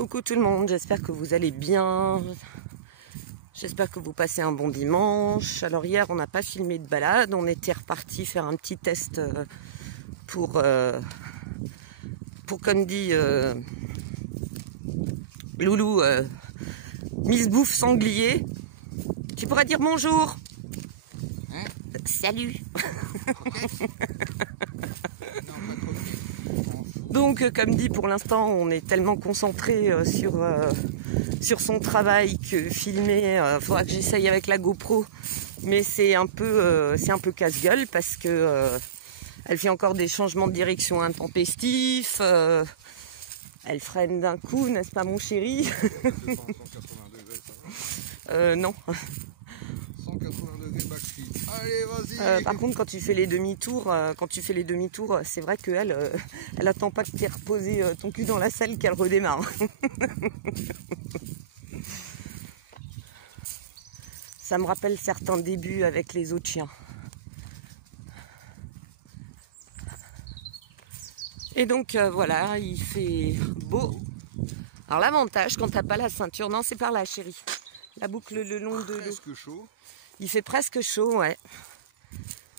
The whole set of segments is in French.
Coucou tout le monde, j'espère que vous allez bien. J'espère que vous passez un bon dimanche. Alors hier on n'a pas filmé de balade, on était reparti faire un petit test pour comme dit Loulou, Miss Bouffe Sanglier. Tu pourras dire bonjour. Hein? Salut. Donc, comme dit, pour l'instant, on est tellement concentré sur son travail que filmer, faudra que j'essaye avec la GoPro, mais c'est un peu casse-gueule parce que elle fait encore des changements de direction intempestifs, elle freine d'un coup, n'est-ce pas mon chéri? 180 degrés, ça va? Non. 180 degrés backflip. Allez, vas-y. Par contre, quand tu fais les demi-tours, c'est vrai qu'elle, elle attend pas que tu aies reposé ton cul dans la selle qu'elle redémarre. Ça me rappelle certains débuts avec les autres chiens. Et donc voilà, il fait beau. Alors l'avantage quand t'as pas la ceinture, non c'est par là chérie, la boucle le long de l'eau. Presque chaud. Il fait presque chaud, ouais.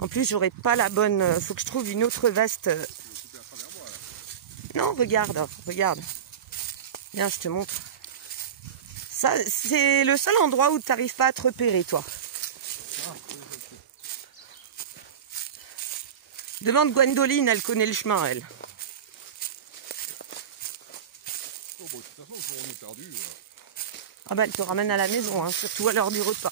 En plus, j'aurais pas la bonne. Faut que je trouve une autre veste. Non, regarde. Viens, je te montre. Ça, c'est le seul endroit où tu n'arrives pas à te repérer, toi. Demande Gwendoline, elle connaît le chemin, elle. Oh, bon, de toute façon, on est perdu. Ah bah, elle te ramène à la maison, hein, surtout à l'heure du repas.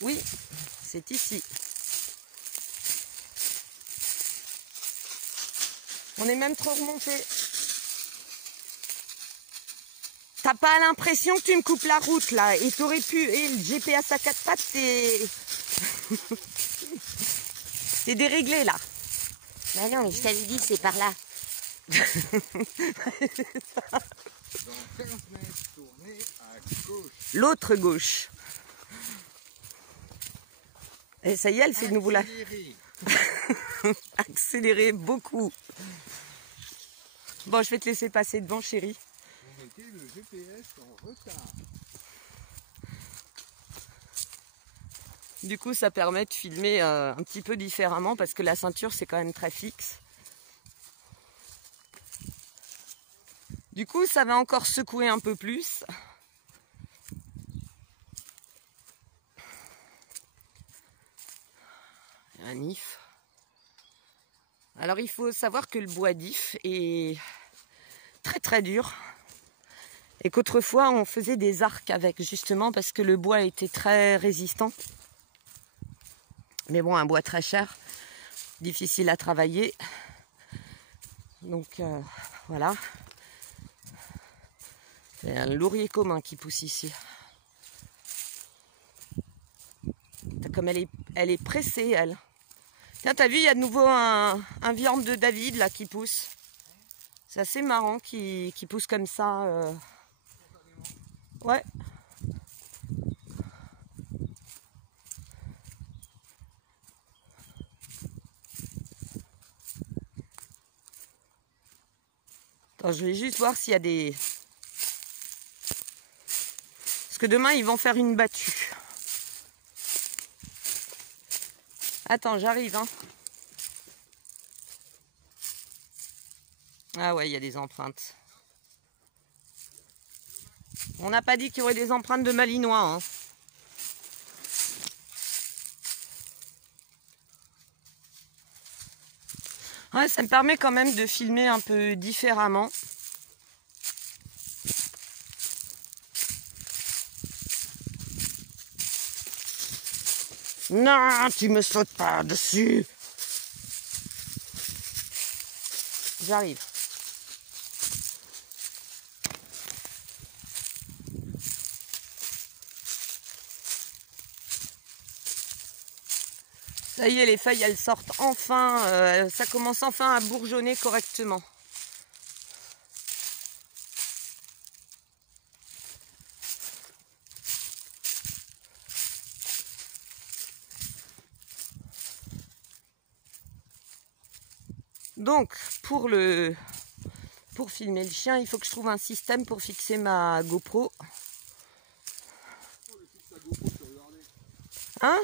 Oui, c'est ici. On est même trop remonté. T'as pas l'impression que tu me coupes la route là et t'aurais pu. Et le GPS à 4 pattes, c'est déréglé là. Mais non, mais je t'avais dit, c'est par là. Dans 15 mètres, tournez à gauche. L'autre gauche. Et ça y est, elle fait de nouveau la... Accélérer beaucoup. Bon, je vais te laisser passer devant, chérie. On mettait le GPS en retard. Du coup, ça permet de filmer un petit peu différemment parce que la ceinture, c'est quand même très fixe. Du coup, ça va encore secouer un peu plus. Un if. Alors, il faut savoir que le bois d'if est très très dur. Et qu'autrefois, on faisait des arcs avec, justement, parce que le bois était très résistant. Mais bon, un bois très cher, difficile à travailler. Donc, voilà. C'est un laurier commun qui pousse ici. Comme elle est pressée, elle. Tiens, t'as vu, il y a de nouveau un viande de David là qui pousse. C'est assez marrant qui pousse comme ça. Ouais. Attends, je vais juste voir s'il y a des... Parce que demain, ils vont faire une battue. Attends, j'arrive, hein. Ah ouais, il y a des empreintes. On n'a pas dit qu'il y aurait des empreintes de malinois, hein. Ouais, ça me permet quand même de filmer un peu différemment. Non, tu me sautes pas dessus. J'arrive. Ça y est, les feuilles, elles sortent enfin. Ça commence enfin à bourgeonner correctement. Donc, pour filmer le chien, il faut que je trouve un système pour fixer ma GoPro. Hein?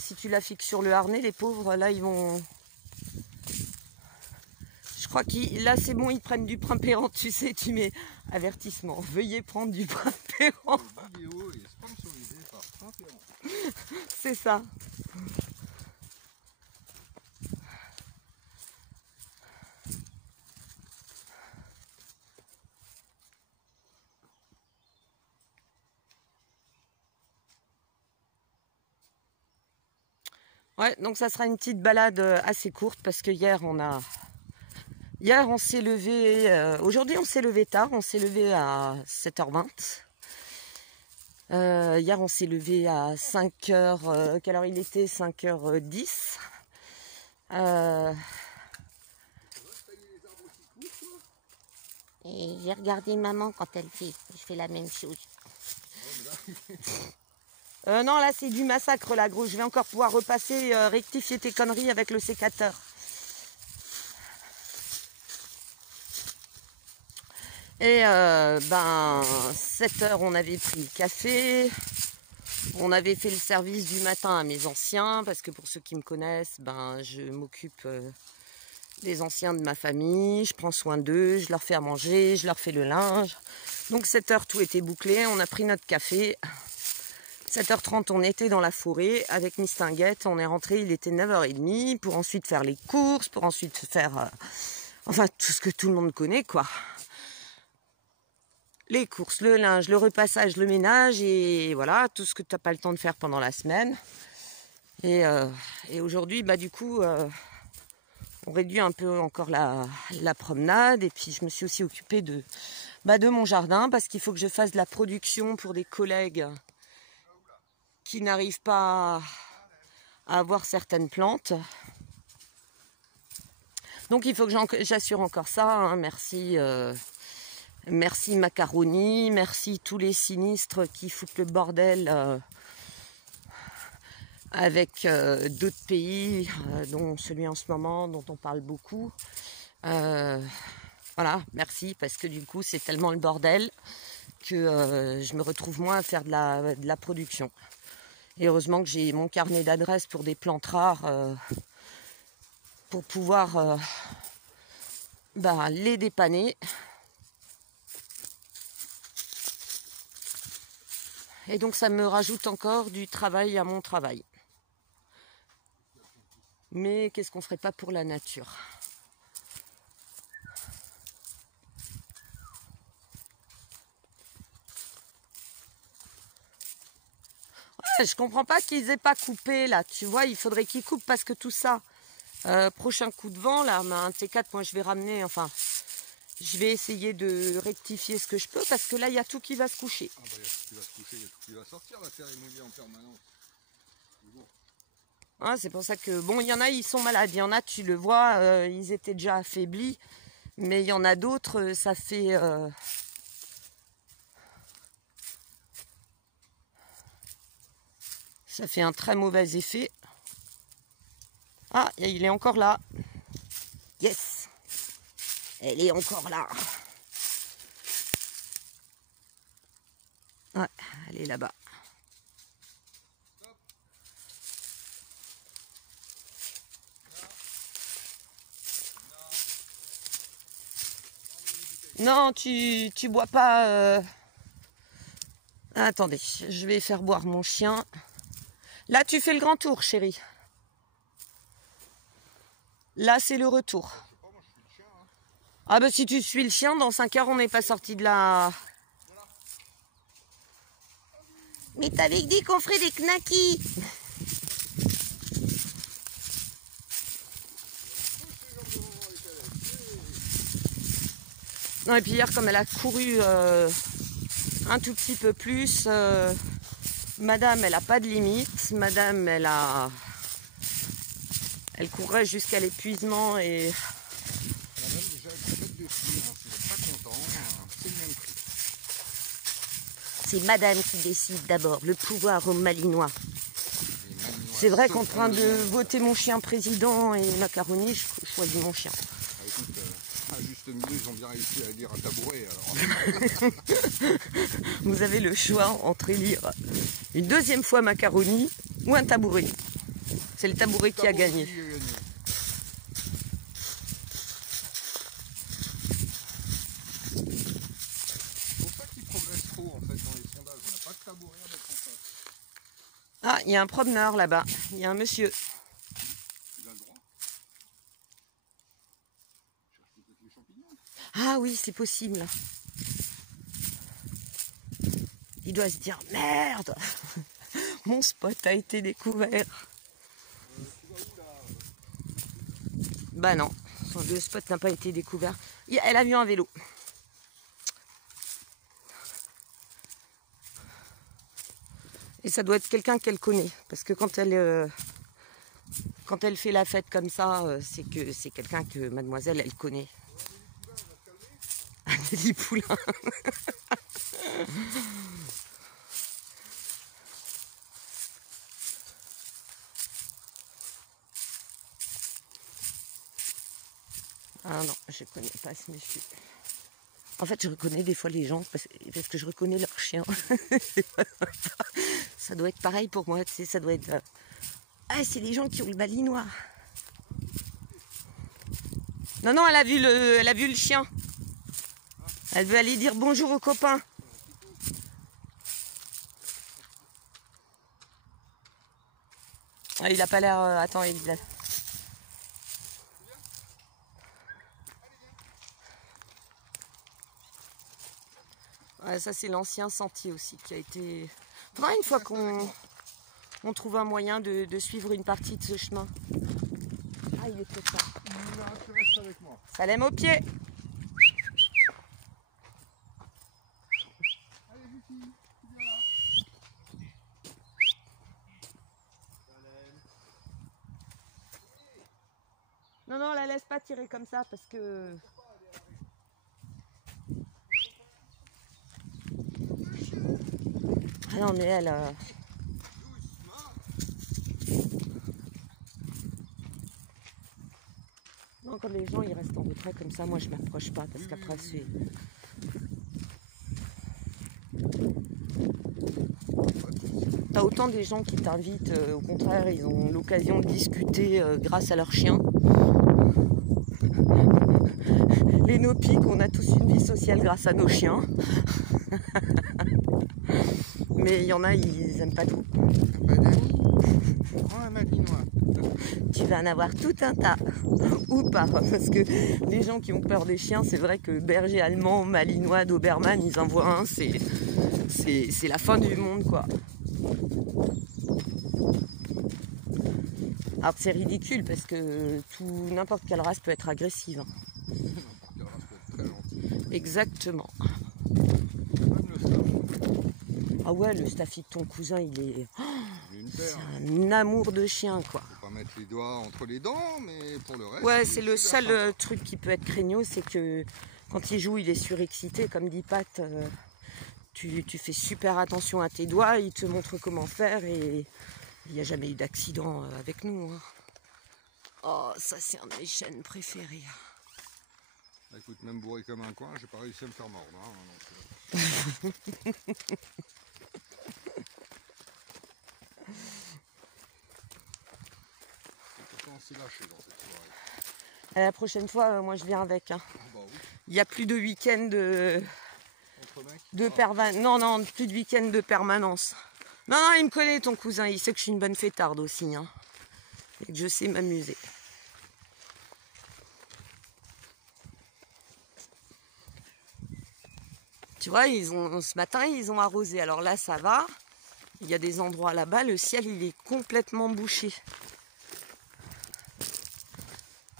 Si tu la fixes sur le harnais, les pauvres, là, ils vont... Je crois que là, c'est bon, ils prennent du primpérant, tu sais, tu mets avertissement. Veuillez prendre du primpérant. La vidéo est sponsorisée par Primpérant. C'est ça. Ouais, donc ça sera une petite balade assez courte parce que hier on s'est levé, aujourd'hui on s'est levé tard, on s'est levé à 7h20. Hier on s'est levé à 5h, quelle heure il était? 5h10. Et j'ai regardé maman quand elle fait. Je fais la même chose. Non, là c'est du massacre là gros, je vais encore pouvoir repasser, rectifier tes conneries avec le sécateur. Et 7h on avait pris le café, on avait fait le service du matin à mes anciens, parce que pour ceux qui me connaissent, je m'occupe des anciens de ma famille, je prends soin d'eux, je leur fais à manger, je leur fais le linge. Donc 7h tout était bouclé, on a pris notre café. 7h30 on était dans la forêt avec Mistinguette, on est rentré, il était 9h30 pour ensuite faire les courses, pour ensuite faire enfin tout ce que tout le monde connaît quoi. Les courses, le linge, le repassage, le ménage et voilà, tout ce que tu n'as pas le temps de faire pendant la semaine. Et aujourd'hui du coup on réduit un peu encore la promenade et puis je me suis aussi occupée de mon jardin parce qu'il faut que je fasse de la production pour des collègues qui n'arrivent pas à avoir certaines plantes. Donc il faut que j'assure encore ça. Hein. Merci, merci Macaroni, merci tous les sinistres qui foutent le bordel avec d'autres pays, dont celui en ce moment, dont on parle beaucoup. Voilà, merci, parce que du coup c'est tellement le bordel que je me retrouve moins à faire de la production. Et heureusement que j'ai mon carnet d'adresses pour des plantes rares pour pouvoir les dépanner. Et donc ça me rajoute encore du travail à mon travail. Mais qu'est-ce qu'on ferait pas pour la nature? Je comprends pas qu'ils aient pas coupé là, tu vois, il faudrait qu'ils coupent parce que tout ça, prochain coup de vent là, un T4, moi je vais ramener, enfin, je vais essayer de rectifier ce que je peux parce que là il y a tout qui va se coucher. Ah il y a tout qui va se coucher, il y a tout qui va sortir, la terre est mouillée en permanence. Ah, c'est pour ça que, bon, il y en a, ils sont malades, il y en a, tu le vois, ils étaient déjà affaiblis, mais il y en a d'autres, ça fait... Ça fait un très mauvais effet. Ah, il est encore là. Yes. Elle est encore là. Ouais, elle est là-bas. Non, tu bois pas... Attendez, je vais faire boire mon chien. Là, tu fais le grand tour, chérie. Là, c'est le retour. Ah bah si tu suis le chien, dans 5 heures, on n'est pas sorti de la... Mais t'avais dit qu'on ferait des knackis. Non, et puis hier, comme elle a couru un tout petit peu plus, madame, elle n'a pas de limite. Madame, elle courait jusqu'à l'épuisement et... Madame, déjà, elle fait dessus, si vous n'êtes pas content, c'est le même prix. C'est madame qui décide d'abord, le pouvoir aux Malinois. Les Malinois C'est vrai qu'en train de voter mon chien président et macaroni, je choisis mon chien. Ah, écoute, à juste milieu, ils ont bien réussi à élire un tabouret. Alors. Vous avez le choix entre élire une deuxième fois macaroni ou un tabouret. C'est le tabouret qui a gagné. Ah, il y a un promeneur là-bas. Il y a un monsieur. Il a le droit. Cherche peut-être les champignons. Ah oui, c'est possible. Il doit se dire, merde, mon spot a été découvert. Tu vas où là? Bah non, le spot n'a pas été découvert. Elle a vu un vélo. Et ça doit être quelqu'un qu'elle connaît. Parce que quand elle fait la fête comme ça, c'est que c'est quelqu'un que mademoiselle, elle connaît. Amélie Poulain. Ah non, je ne connais pas ce monsieur. En fait, je reconnais des fois les gens parce que je reconnais leur chien. Ça doit être pareil pour moi, tu sais, ça doit être... Ah, c'est les gens qui ont le balinois. Non, non, elle a vu le chien. Elle veut aller dire bonjour aux copains. Ah, il a pas l'air... attends, il a... Ouais, ça c'est l'ancien sentier aussi qui a été... Faudra une fois qu'on trouve un moyen de suivre une partie de ce chemin. Ah, il est très fort. Tu restes avec moi. Ça l'aime au pied. Allez, Vicky, tu viens là. Non, non, la laisse pas tirer comme ça parce que... Ah non, mais elle... Non, quand les gens ils restent en retrait comme ça, moi je m'approche pas parce qu'après c'est... T'as autant des gens qui t'invitent, au contraire, ils ont l'occasion de discuter grâce à leur chien. Les nopiques, on a tous une vie sociale grâce à nos chiens. Mais il y en a, ils aiment pas trop. Pas d'amis? Prends un malinois. Tu vas en avoir tout un tas. Ou pas. Parce que les gens qui ont peur des chiens, c'est vrai que berger allemand, malinois, doberman, ils en voient un, c'est la fin du monde, quoi. Alors c'est ridicule parce que n'importe quelle race peut être agressive. N'importe quelle race peut être très gentille. Exactement. Même le staff. Ah ouais, le staffy de ton cousin, il est... Il est une paire. C'est un amour de chien, quoi. Faut pas mettre les doigts entre les dents, mais pour le reste... Ouais, c'est le super seul sympa. truc qui peut être craignos, c'est que quand il joue, il est surexcité, comme dit Pat. Tu fais super attention à tes doigts, il te montre comment faire et il n'y a jamais eu d'accident avec nous. Hein. Oh, ça c'est un de mes chaînes préférées. Écoute, même bourré comme un coin, j'ai pas réussi à me faire mordre. Hein, pourtant on s'est lâché dans cette soirée. Et la prochaine fois, moi je viens avec. Hein. Ah bah oui, Il n'y a plus de week-end entre mecs. Non, non, plus de week-end de permanence. Non, non, il me connaît ton cousin, il sait que je suis une bonne fêtarde aussi. Hein, et que je sais m'amuser. Tu vois, ce matin, ils ont arrosé. Alors là, ça va. Il y a des endroits là-bas, le ciel, il est complètement bouché.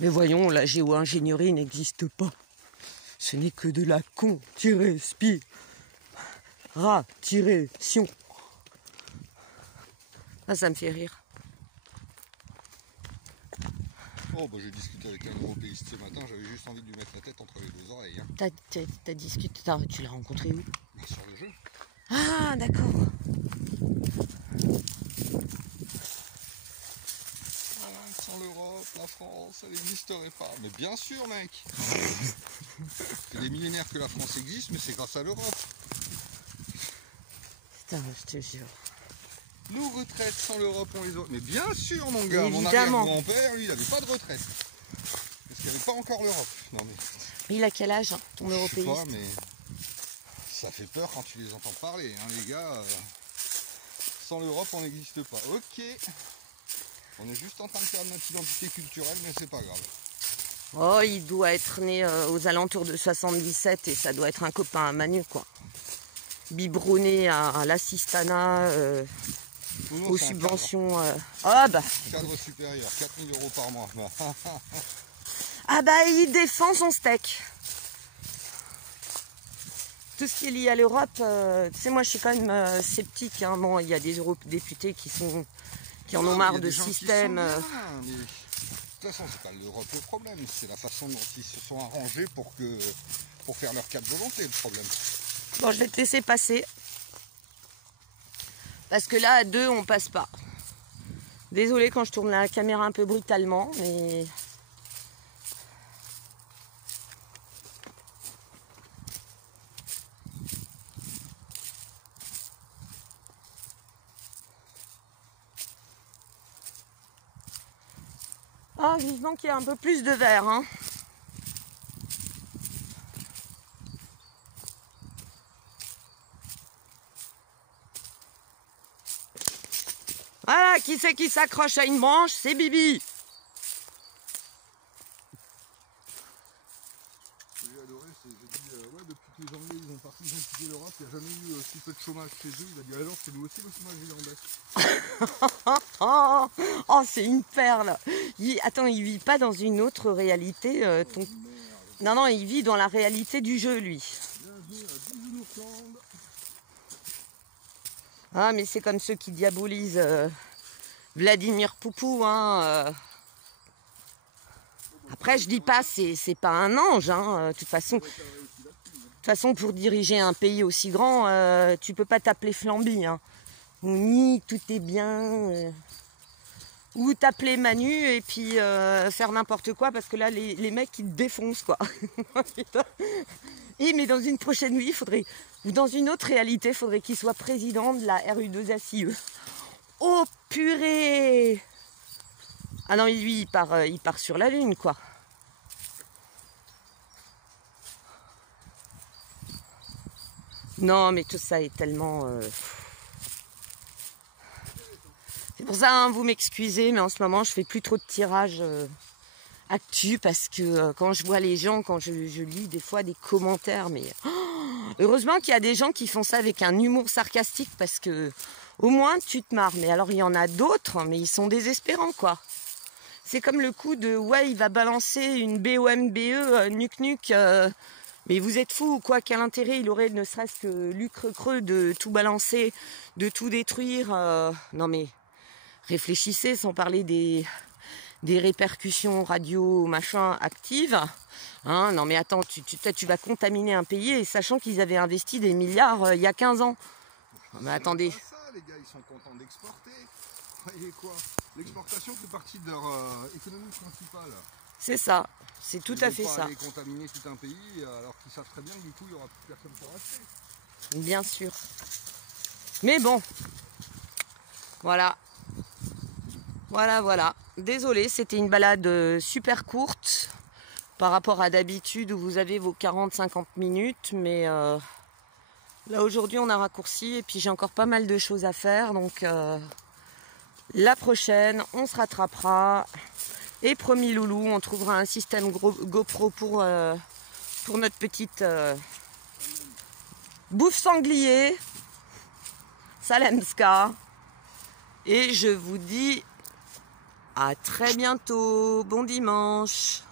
Mais voyons, la géo-ingénierie n'existe pas. Ce n'est que de la conspiration. Ah, ça me fait rire. Oh bah j'ai discuté avec un européiste ce matin, j'avais juste envie de lui mettre la tête entre les deux oreilles. Hein. T'as discuté, tu l'as rencontré où? Bah, sur le jeu. Ah, d'accord. la France, elle n'existerait pas. Mais bien sûr, mec. C'est des millénaires que la France existe, mais c'est grâce à l'Europe. Putain, je te jure. Nos retraites sans l'Europe, on les aurait. Mais bien sûr, mon gars, Évidemment. mon arrière-grand-père, lui, il n'avait pas de retraite. Parce qu'il n'y avait pas encore l'Europe. Non mais. Il a quel âge, hein, ton Je sais européiste? pas, mais ça fait peur quand tu les entends parler, hein, les gars. Sans l'Europe, on n'existe pas. Ok. On est juste en train de perdre notre identité culturelle, mais c'est pas grave. Oh, il doit être né aux alentours de 77 et ça doit être un copain à Manu, quoi. Biberonné à l'assistanat, Non, aux c'est un subventions. Ah bah, cadre supérieur, 4000 € par mois. ah bah, il défend son steak. Tout ce qui est lié à l'Europe, tu sais, moi je suis quand même sceptique. Hein. Bon, il y a des eurodéputés qui en ont marre de système. Mais de toute façon, c'est pas l'Europe le problème, c'est la façon dont ils se sont arrangés pour faire leur cas de volonté le problème. Bon, je vais te laisser passer. Parce que là, à deux, on passe pas. Désolée quand je tourne la caméra un peu brutalement, mais... Ah, vivement qu'il y ait un peu plus de verre, hein. Voilà, qui c'est qui s'accroche à une branche? C'est Bibi. Ce que j'ai adoré, c'est j'ai dit, ouais, depuis que les Anglais ils ont parti, ils ont quitté l'Europe, il n'y a jamais eu si peu de chômage chez eux. Il a dit, alors c'est nous aussi le chômage irlandais. Oh, c'est une perle. Attends, il vit pas dans une autre réalité. Non, non, il vit dans la réalité du jeu, lui. Bienvenue à Disneyland. Ah, mais c'est comme ceux qui diabolisent Vladimir Poupou. Hein, Après, je dis pas, c'est pas un ange. Hein, de toute façon, pour diriger un pays aussi grand, tu peux pas t'appeler Flamby. Hein. Ni tout est bien. Ou t'appeler Manu et puis faire n'importe quoi parce que là, les mecs, ils te défoncent, quoi. Et mais dans une prochaine vie, ou dans une autre réalité, il faudrait qu'il soit président de la RU2SIE. Oh purée! Ah non, lui, il part sur la Lune, quoi. Non, mais tout ça est tellement... C'est pour ça, hein, vous m'excusez, mais en ce moment, je fais plus trop de tirages actu parce que quand je vois les gens, quand je lis des fois des commentaires, mais heureusement qu'il y a des gens qui font ça avec un humour sarcastique parce que au moins tu te marres. Mais alors il y en a d'autres, mais ils sont désespérants, quoi. C'est comme le coup de ouais, il va balancer une BOMBE nuc. Mais vous êtes fous ou quoi? Quel intérêt il aurait, ne serait-ce que lucre creux, de tout balancer, de tout détruire? Non mais réfléchissez, sans parler des répercussions radio machin actives. Hein, non mais attends, tu vas contaminer un pays et sachant qu'ils avaient investi des milliards il y a 15 ans. Non, mais attendez. C'est pas ça, les gars, ils sont contents d'exporter. Voyez quoi? L'exportation fait partie de leur économie principale. C'est ça, c'est tout à fait ça. Ils ne vont pas aller contaminer tout un pays alors qu'ils savent très bien que du coup il n'y aura plus personne pour acheter. Bien sûr. Mais bon, voilà. Voilà. Désolé, c'était une balade super courte par rapport à d'habitude où vous avez vos 40-50 minutes. Mais là aujourd'hui on a raccourci et puis j'ai encore pas mal de choses à faire. Donc la prochaine, on se rattrapera. Et promis loulou, on trouvera un système GoPro pour notre petite bouffe sanglier. Salemska. Et je vous dis à très bientôt. Bon dimanche.